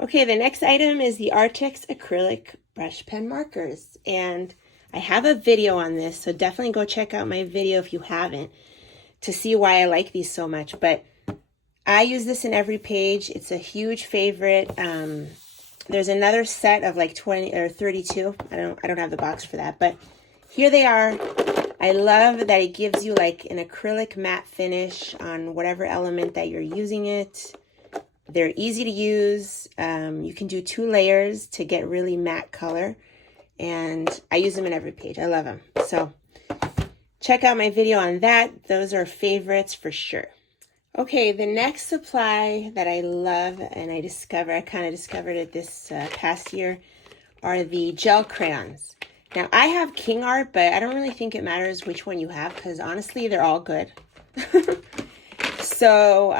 Okay, the next item is the arrtx acrylic brush pen markers. And I have a video on this, so definitely go check out my video if you haven't to see why I like these so much. But I use this in every page. It's a huge favorite. There's another set of like 20 or 32. I don't have the box for that, but here they are. I love that it gives you like an acrylic matte finish on whatever element that you're using it. They're easy to use. You can do 2 layers to get really matte color. And I use them in every page. I love them. So check out my video on that. Those are favorites for sure. Okay, the next supply that I love and I kind of discovered it this past year are the gel crayons. Now, I have King Art, but I don't really think it matters which one you have because honestly, they're all good. So,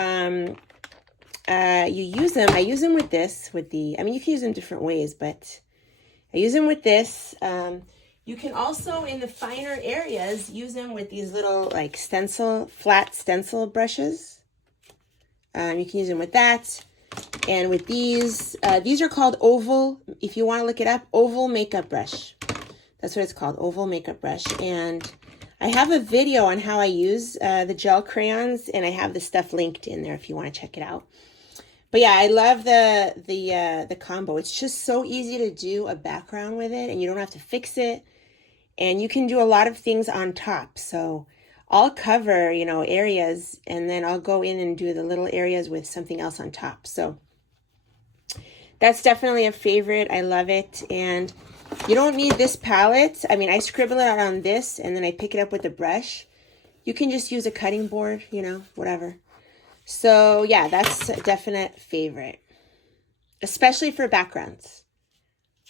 you use them. I use them with this, you can use them different ways, but I use them with this. You can also, in the finer areas, use them with these little like flat stencil brushes. You can use them with that. And with these are called oval, if you want to look it up, oval makeup brush. That's what it's called, oval makeup brush. And I have a video on how I use the gel crayons, and I have the stuff linked in there if you want to check it out. But yeah, I love the combo. It's just so easy to do a background with it, and you don't have to fix it. And you can do a lot of things on top. So I'll cover, areas, and then I'll go in and do the little areas with something else on top. So that's definitely a favorite. I love it. And you don't need this palette. I scribble it out on this, and then I pick it up with a brush. You can just use a cutting board, whatever. So yeah, that's a definite favorite, especially for backgrounds.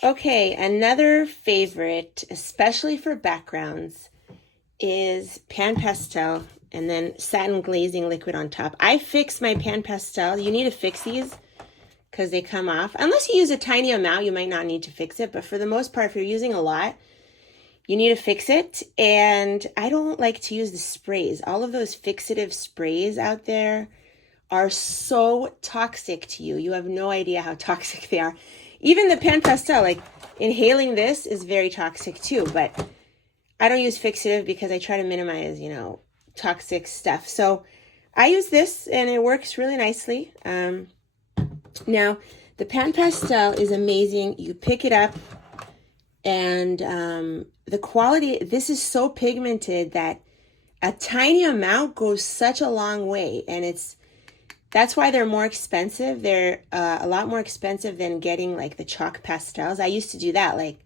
Okay, another favorite, especially for backgrounds, is pan pastel and then satin glazing liquid on top. I fix my pan pastel. You need to fix these because they come off. Unless you use a tiny amount, you might not need to fix it. But for the most part, if you're using a lot, you need to fix it. And I don't like to use the sprays. All of those fixative sprays out there are so toxic to you. You have no idea how toxic they are. Even the pan pastel, like inhaling this is very toxic too, but I don't use fixative because I try to minimize, toxic stuff. So I use this and it works really nicely. Now, the pan pastel is amazing. You pick it up and the quality, this is so pigmented that a tiny amount goes such a long way, and that's why they're more expensive. They're a lot more expensive than getting like the chalk pastels. I used to do that. Like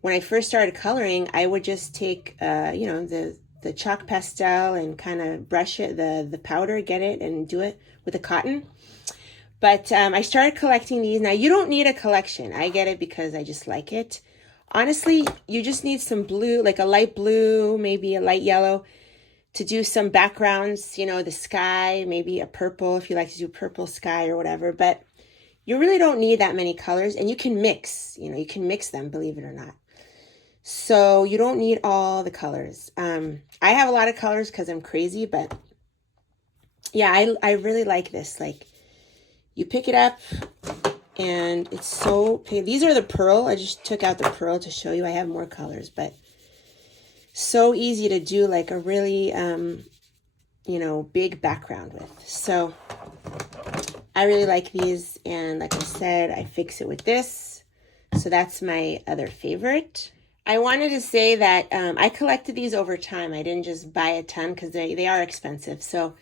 when I first started coloring, I would just take, the chalk pastel and kind of brush it, the powder, get it and do it with a cotton. But I started collecting these. Now, you don't need a collection. I get it because I just like it. Honestly, you just need some blue, like a light blue, maybe a light yellow, to do some backgrounds, the sky, maybe a purple if you like to do purple sky or whatever. But you really don't need that many colors, and you can mix, you can mix them, believe it or not. So you don't need all the colors. I have a lot of colors because I'm crazy, but yeah, I really like this. Like you pick it up and it's so, these are the pearl. I just took out the pearl to show you I have more colors, but so easy to do like a really, big background with. So I really like these. And like I said, I fix it with this. So that's my other favorite. I wanted to say that I collected these over time. I didn't just buy a ton because they are expensive. So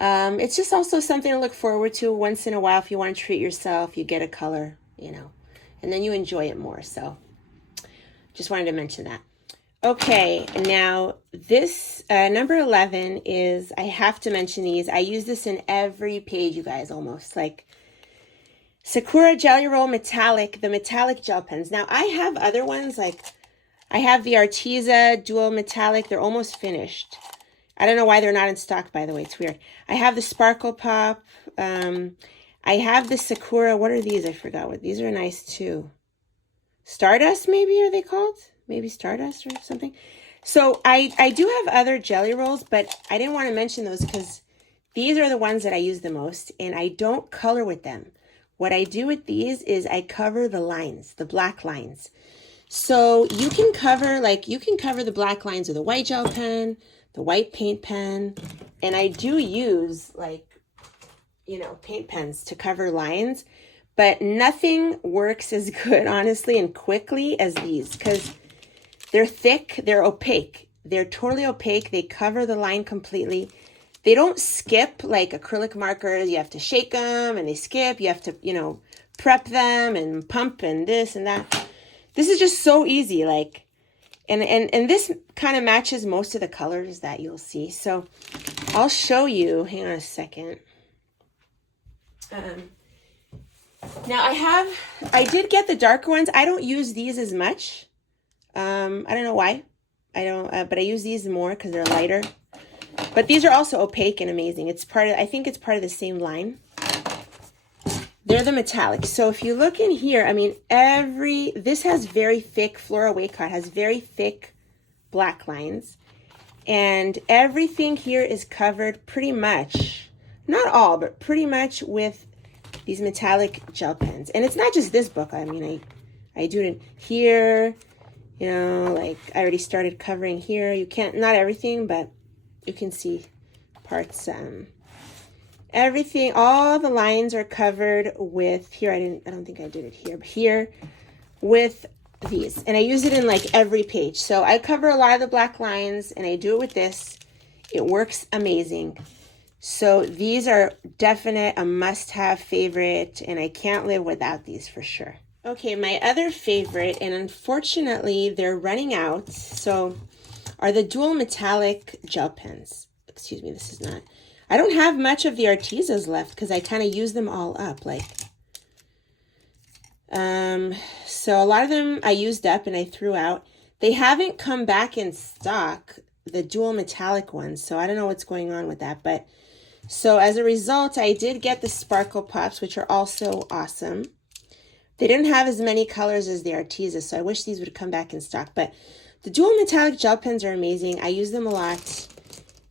it's just also something to look forward to once in a while. If you want to treat yourself, you get a color, and then you enjoy it more. So just wanted to mention that. Okay, now this number 11 is, I have to mention these. I use this in every page, you guys, almost. Like Sakura Jelly Roll Metallic, the metallic gel pens. Now, I have other ones, like I have the Arteza Dual Metallic. They're almost finished. I don't know why they're not in stock, by the way. It's weird. I have the Sparkle Pop. I have the Sakura. What are these? I forgot what. These are nice, too. Stardust, maybe, are they called? Maybe Stardust or something. So I do have other jelly rolls, but I didn't want to mention those because these are the ones that I use the most, and I don't color with them. what I do with these is I cover the lines, the black lines. So you can cover, the black lines with a white gel pen, the white paint pen, and I do use paint pens to cover lines, but nothing works as good, honestly, and quickly as these, because they're thick, they're opaque. They're totally opaque. They cover the line completely. They don't skip like acrylic markers. You have to shake them and they skip. You have to, prep them and pump and this and that. This is just so easy. And this kind of matches most of the colors that you'll see. So I'll show you. Hang on a second. Now I did get the darker ones. I don't use these as much. I don't know why. But I use these more because they're lighter. But these are also opaque and amazing. I think it's part of the same line. They're the metallic. So if you look in here, I mean, this has very thick, Flora Waycott has very thick black lines. And everything here is covered pretty much, not all, but pretty much with these metallic gel pens. And it's not just this book. I mean, I do it in here, I already started covering here. You can't, not everything, but you can see parts. Everything, all the lines are covered with, here, I don't think I did it here, but here with these. And I use it in every page. So I cover a lot of the black lines and I do it with this. It works amazing. So these are a must-have favorite, and I can't live without these for sure. Okay, my other favorite, and unfortunately they're running out, so are the dual metallic gel pens. Excuse me, this is not. I don't have much of the Artezas left because I kind of use them all up. So a lot of them I used up and I threw out. They haven't come back in stock, the dual metallic ones, so I don't know what's going on with that, but so as a result, I did get the Sparkle Pops, which are also awesome. They didn't have as many colors as the Arteza, so I wish these would come back in stock. But the dual metallic gel pens are amazing. I use them a lot.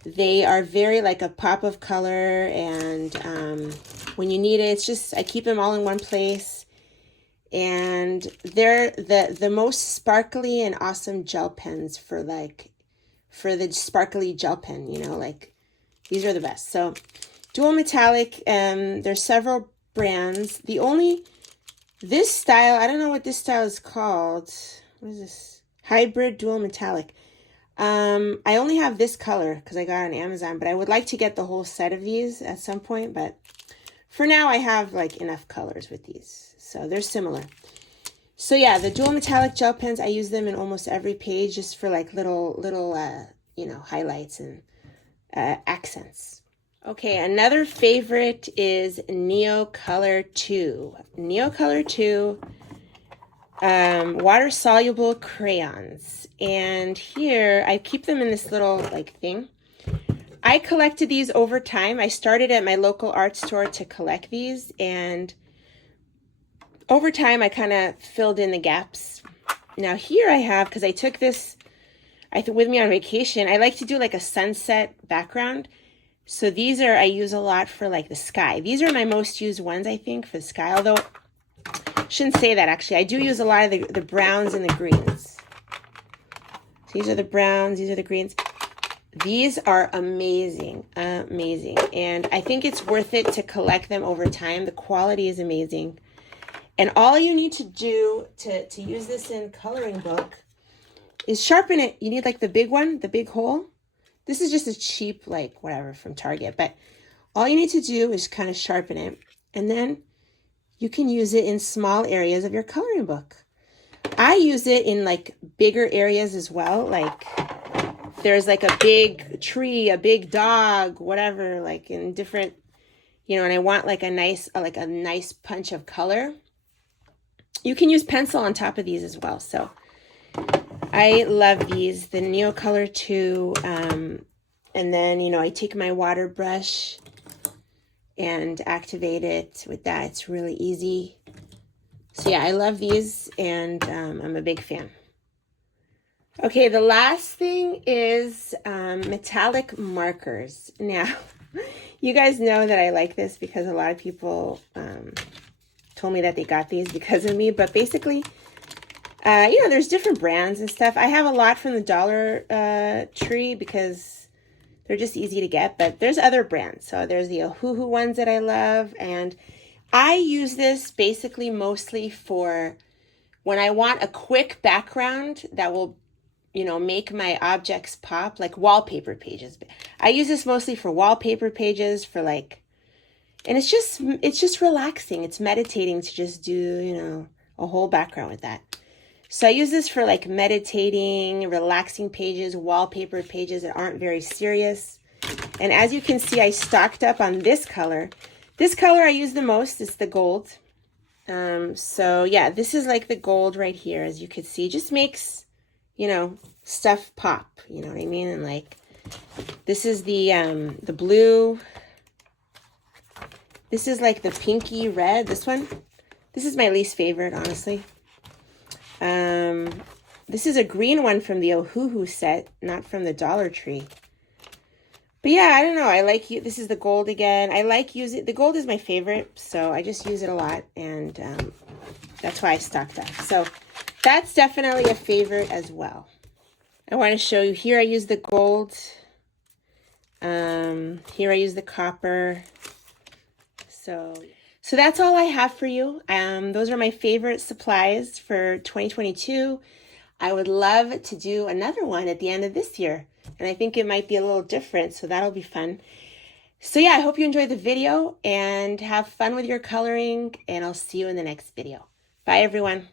They are very a pop of color, and when you need it, I keep them all in one place. And they're the most sparkly and awesome gel pens for the sparkly gel pen, these are the best. So dual metallic, there's several brands. This style, I don't know what this style is called. What is this? Hybrid dual metallic. I only have this color because I got it on Amazon, but I would like to get the whole set of these at some point. But for now, I have enough colors with these. So they're similar. So yeah, the dual metallic gel pens, I use them in almost every page just for little highlights and accents. Okay, another favorite is Neocolor II. Neocolor II water-soluble crayons. And here, I keep them in this little thing. I collected these over time. I started at my local art store to collect these, and over time, I kind of filled in the gaps. Now here I have, because I took this with me on vacation, I like to do a sunset background. So these I use a lot for the sky. These are my most used ones, I think, for the sky. Although, I shouldn't say that actually. I do use a lot of the browns and the greens. So these are the browns, these are the greens. These are amazing, amazing. And I think it's worth it to collect them over time. The quality is amazing. And all you need to do to use this in coloring book is sharpen it. You need the big one, the big hole. This is just a cheap, whatever, from Target. But all you need to do is kind of sharpen it. And then you can use it in small areas of your coloring book. I use it in bigger areas as well. There's a big tree, a big dog, whatever, in different, and I want a nice punch of color. You can use pencil on top of these as well. So I love these, the Neocolor II. And then, I take my water brush and activate it with that. It's really easy. So yeah, I love these, and I'm a big fan. Okay, the last thing is metallic markers. Now, you guys know that I like this because a lot of people told me that they got these because of me, but basically, you know, there's different brands and stuff. I have a lot from the Dollar Tree because they're just easy to get, but there's other brands. So there's the Ohuhu ones that I love, and I use this basically mostly for when I want a quick background that will, you know, make my objects pop, like wallpaper pages. I use this mostly for wallpaper pages, for like, and it's just relaxing. It's meditating to just do, you know, a whole background with that. So I use this for like meditating, relaxing pages, wallpaper pages that aren't very serious. And as you can see, I stocked up on this color. This color I use the most is the gold. So yeah, this is like the gold right here, as you can see. Just makes, you know, stuff pop, you know what I mean? And like, this is the blue. This is like the pinky red, this one. This is my least favorite, honestly. This is a green one from the Ohuhu set, not from the Dollar Tree. But yeah, I don't know. I like you. This is the gold again. I like using the gold is my favorite, so I just use it a lot, and that's why I stocked up. So that's definitely a favorite as well. I want to show you here. I use the gold. Here I use the copper. So that's all I have for you. Those are my favorite supplies for 2022. I would love to do another one at the end of this year. And I think it might be a little different, so that'll be fun. So yeah, I hope you enjoyed the video and have fun with your coloring, and I'll see you in the next video. Bye, everyone.